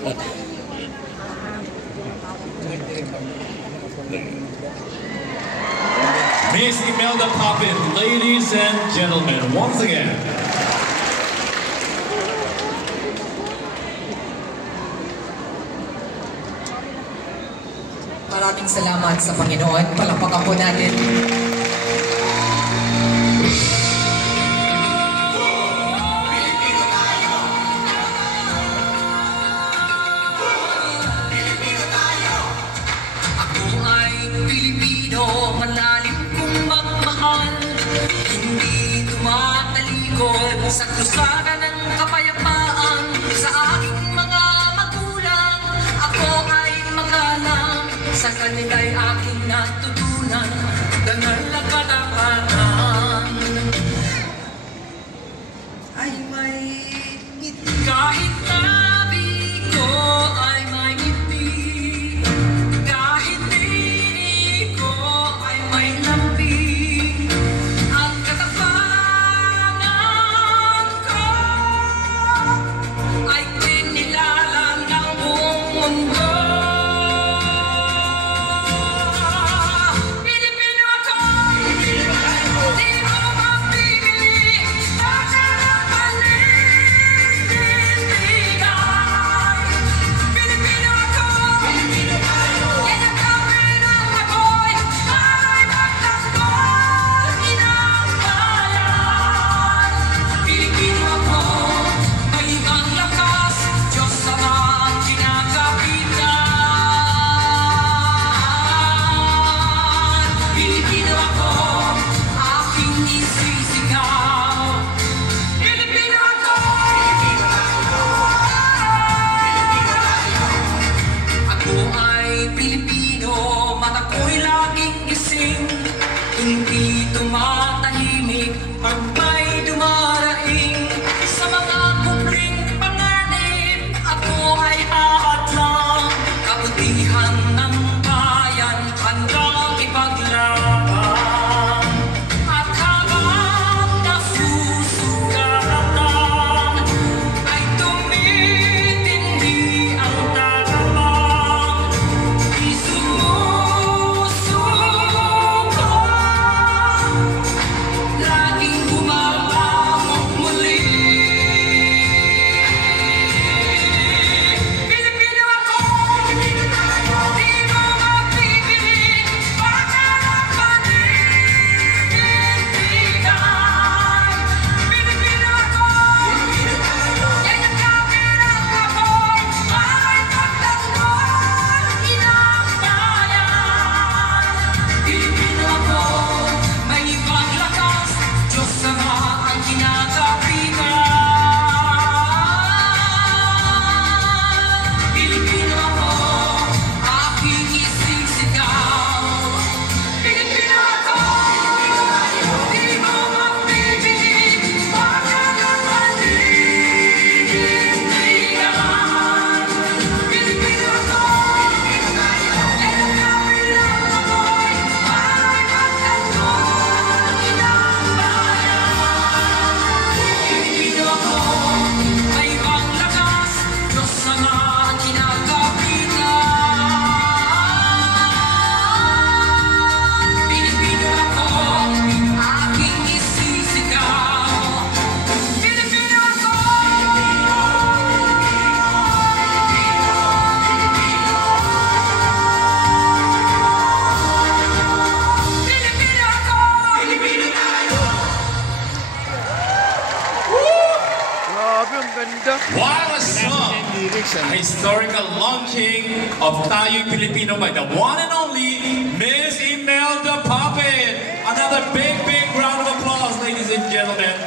Miss Imelda Papin, ladies and gentlemen, once again. Maraming salamat sa Panginoon. Palakpakan po natin. Ako ay Pilipino, malalim kong magmahal. Hindi tumatalikod sa krusada ng kapayapaan. Sa aking mga magulang, ako ay magalang. Sa kanila'y aking natutunan, dangal na kadapatan. Ay may ngiti kahit labi ko ay may ngiti. Kahit dini ko ay may lampi. Ang katapangan ko ay kinilalang ng buong mundo. Hindi tumatahimik pag may dumaraing sa mga kubling panganib. Ako ay hahatlang kabutihan ng bayan, handang ipaglaban. At habang nasusugatan ay tumitindi ang tagapang. Di laging bumabangon muli. Pilipino ako, Pilipino tayo, di mo mapipili. Pagkarap panindigan. Pilipino ako, Pilipino tayo, yayakapin ang apoy para ipagtanggol inang bayan. Pilipino ako, may ibang lakas, Diyos sama ang kinakapitan. Pilipino ako, aking isisigaw. Pilipino ako, Pilipino tayo, di mo mapipili. Pagkarap panindigan. Pilipino ako, Pilipino tayo, yayakapin ang apoy para ipagtanggol inang bayan. Pilipino ako, may ibang lakas, Diyos sama ang kinakapitan. Pilipino ako, aking isisigaw. Pilipino ako, Pilipino ako, Pilipino tayo. Grabe, ang ganda. What a song! A historical launching of Tayo'y Pilipino by the one and only Miss Imelda Papin. Another big round of applause, ladies and gentlemen.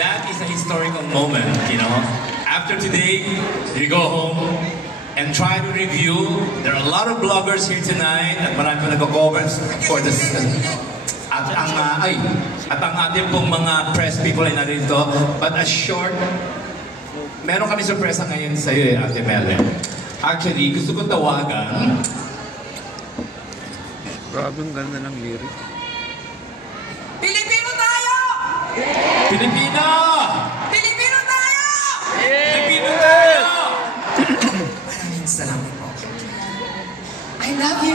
That is a historical moment, you know. After today, you go home and try to review. There are a lot of bloggers here tonight at marami pa nag-cover for this. At ang ating pong mga press people ay narito. But a short, meron kami sorpresa ngayon sa iyo Ate Mel. Actually, gusto kong tawagan. Grabe, ang ganda ng lyric. Pilipino tayo! Pilipino! Pilipino tayo! Pilipino tayo! Salamat po. I love you.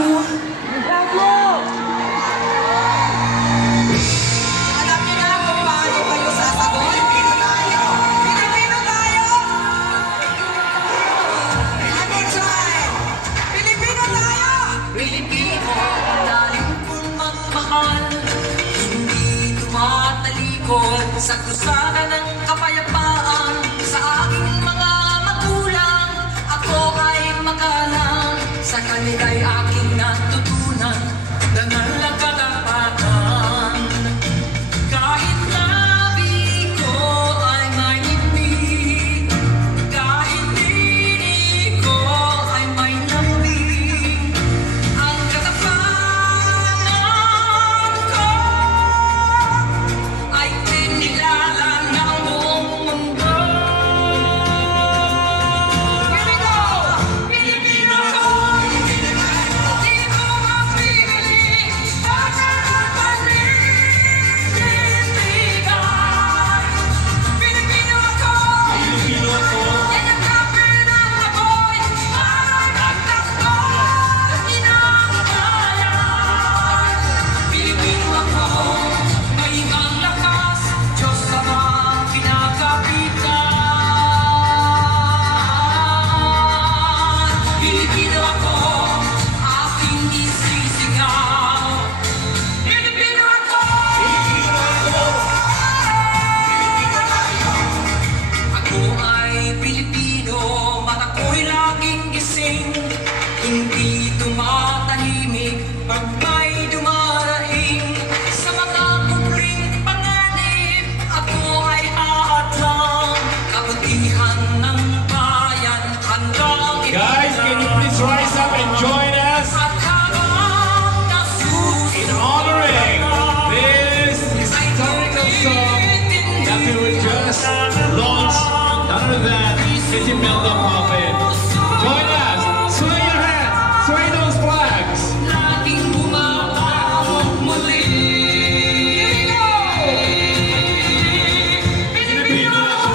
Alam niyo na kung paano kayo sasagot? Pilipino tayo! Pilipino tayo! Let me try! Pilipino tayo! Pilipino, lalim kong magmahal, hindi tumatalikod sa krusada ng kapayapaan. Sa aking mga magulang, ako ay magalang, sa kanila'y aking natutunan, dangal ang katapatan. Kahit labi ko ay may ibig, kahit dini ko ay may lambing, ang katapangan ko ay tinilala ng buong mundo. Pilipino ko, di ko mapili, pagkakapanindigan. Pilipino ako, yan ang kapir ng apoy, para magtakbo ng inang bayan. Pilipino ako, may ibang lakas, Diyos Ama ang kinakapitan. Pilipino ako, aking isisigaw. Pilipino ako! Ako ay Pilipino, mata ko'y laging gising, hindi tumatahimik pag may dumaraing. Sa mga kubling panganib, ako ay aatlang, kabutihan ng bayan hanggang Guys, can you please rise up and join us at habang in honoring this historical song that we were just launched, none other than Miss Imelda Poppin. Join us! Sway your hands! Sway those flags! laging bumabalik muli. Pilipino ako,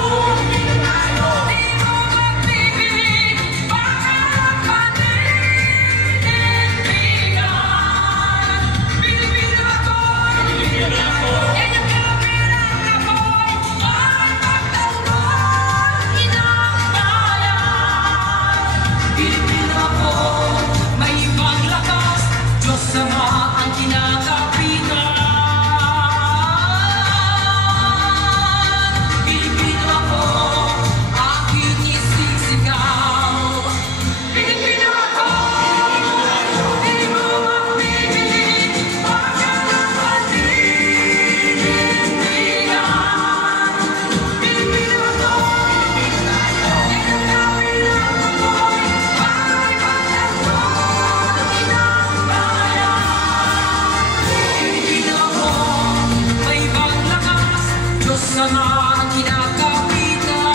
di mo mapipili, pagkakapanindigan. Pilipino ako, yan ang kapir ng apoy, para magtakbo ng inang bayan. Pilipino ako, may ibang lakas, Diyos Ama ang kinakapitan. Pilipino ako, aking isisigaw. Pilipino ako, di mo mapipili, pagkakapanindigan. Pilipino ako, yan ang kapir ng apoy, para magtakbo ng inang bayan. Pilipino ako, may ibang lakas, Diyos Ama ang kinakapitan.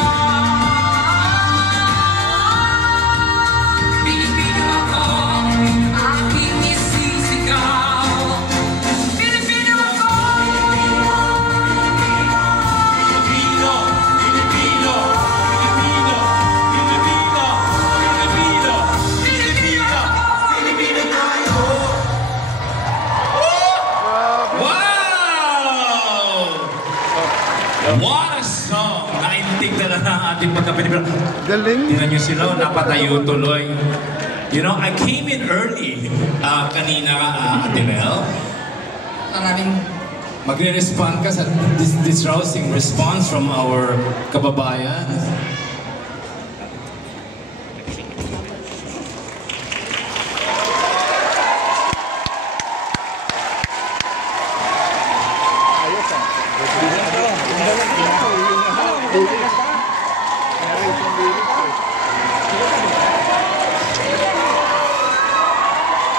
Pilipino ako, aking isisigaw. Pilipino ako! Filipino! Filipino! Filipino! Filipino! Filipino! Filipino! Filipino tayo! Wow! What a song! Naintig na ang ating pagka-Pilipino. Galing. Tingnan nyo sila, napatayo tuloy. You know, I came in early kanina, Ate Mel. Maraming Magre-respond ka sa this rousing response from our kababayan.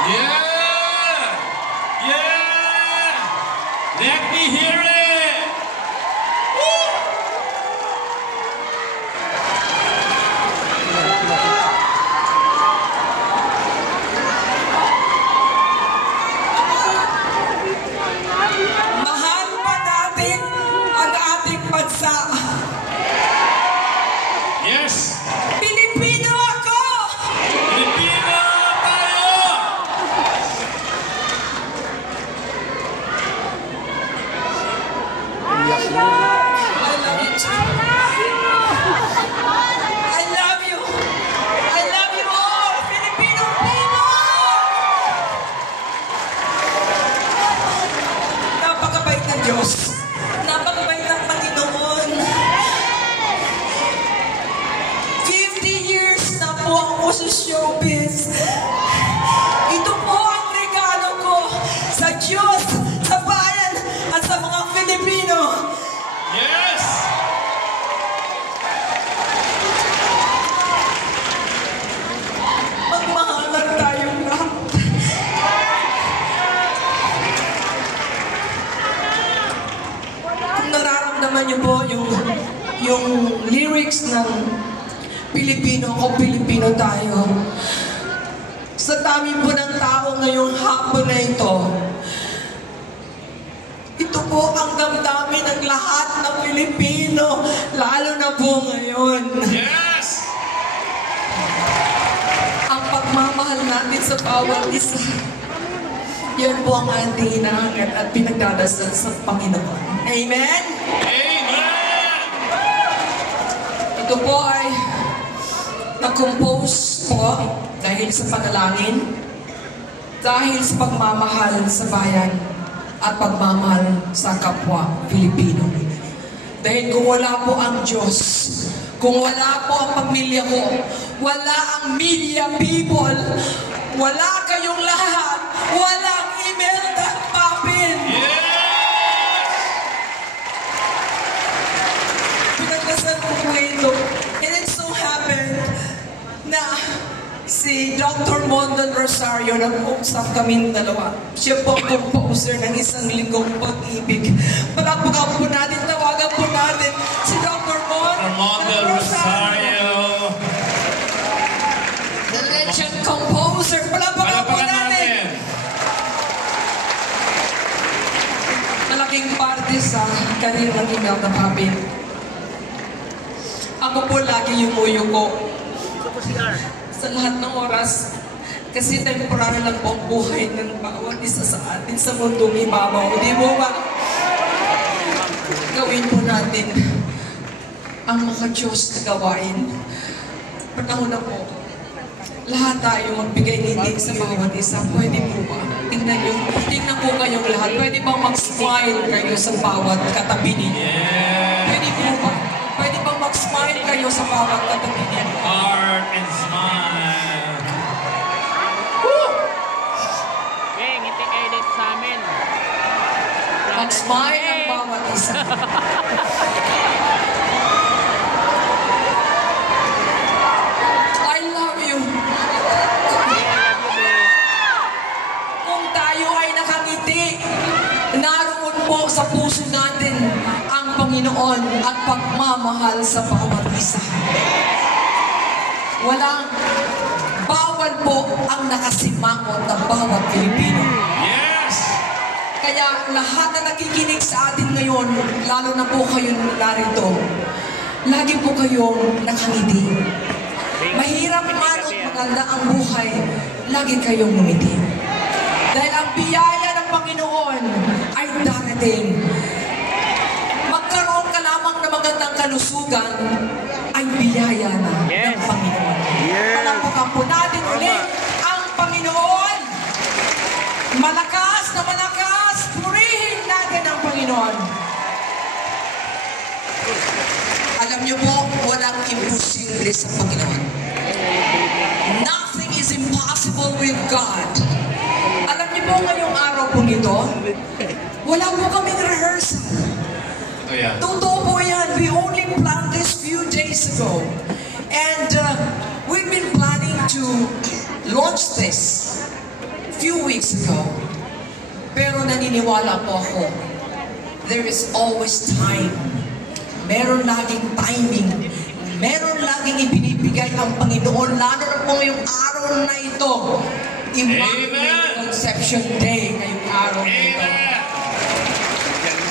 Yeah! Yeah! Let me hear it! Woo! Mahal pa natin ang ating bansa. Yes! po sa showbiz. Ito po ang regalo ko sa Diyos, sa bayan, at sa mga Filipino. Yes! Magmahalan tayong lahat. Kung nararamdaman niyo po yung lyrics ng Pilipino o Pilipino tayo, sa dami po ng tao ngayong hapon na ito po ang damdamin ng lahat ng Pilipino, lalo na po ngayon. Yes! Ang pagmamahal natin sa bawat isa, yan po ang ating hinahangat at pinagdadasal sa Panginoon. Amen? Amen! Ito po ay na-compose po dahil sa panalangin, dahil sa pagmamahal sa bayan, at pagmamahal sa kapwa Pilipino. Dahil kung wala po ang Diyos, kung wala po ang pamilya ko, wala ang media people, wala kayong lahat, walang Imelda Papin. Pinagdasal ko po ito. And it so happened na si Dr. Mondon Rosario, nag-uusap kaming dalawa. Siya po ang composer ng Isang Linggong Pag-ibig. Palakpakan po natin, tawagan po natin si Dr. Mondon Rosario. The legend composer. Palakpakan po natin. Malaking parte sa karir ng Imelda Papin. Ako po lagi yumuyuko sa lahat ng oras. Kasi temporary lang po ang buhay ng bawat isa sa atin sa mundong ibabaw. Di mo ba? Gawin po natin ang mga Diyos na gawain. Panahon na po. Lahat tayo magbigay ngiti sa bawat isa. Pwede po ba? Tingnan po kayong lahat. Pwede bang mag-smile kayo sa bawat katabi ninyo? Pwede po ba? Pwede bang mag-smile kayo sa bawat katabi ninyo? Heart and smile. Okay, ngiti kayo dito sa amin. Mag-smile ang bawat isa. I love you. Kung tayo ay nakangiti, naroon po sa puso natin ang Panginoon at pagmamahal sa bawat isa. Bawal po ang nakasimangot ng bawat Pilipino. Yes! Kaya lahat na nakikinig sa atin ngayon, lalo na po kayong narito, lagi po kayong nakangiti. Mahirap man o maganda ang buhay, lagi kayong ngumiti. Dahil ang biyaya ng Panginoon ay darating. Magkaroon ka lamang ng magandang kalusugan, ay biyaya na ng Panginoon. Palampakan po natin ulit ang Panginoon. Malakas na malakas, purihin natin ang Panginoon. Alam niyo po, walang imposible sa Panginoon. Nothing is impossible with God. Alam niyo po ngayong araw po nito, wala po kaming rehearsal. Oh, yeah. Totoo po yan. We only planned this few days ago. And we've been planning to launch this few weeks ago. Pero naniniwala po ako, there is always time. Meron laging timing. Meron laging ibinibigay ang Panginoon, lalo na po ngayong araw na ito. Immaculate Conception Day ngayon.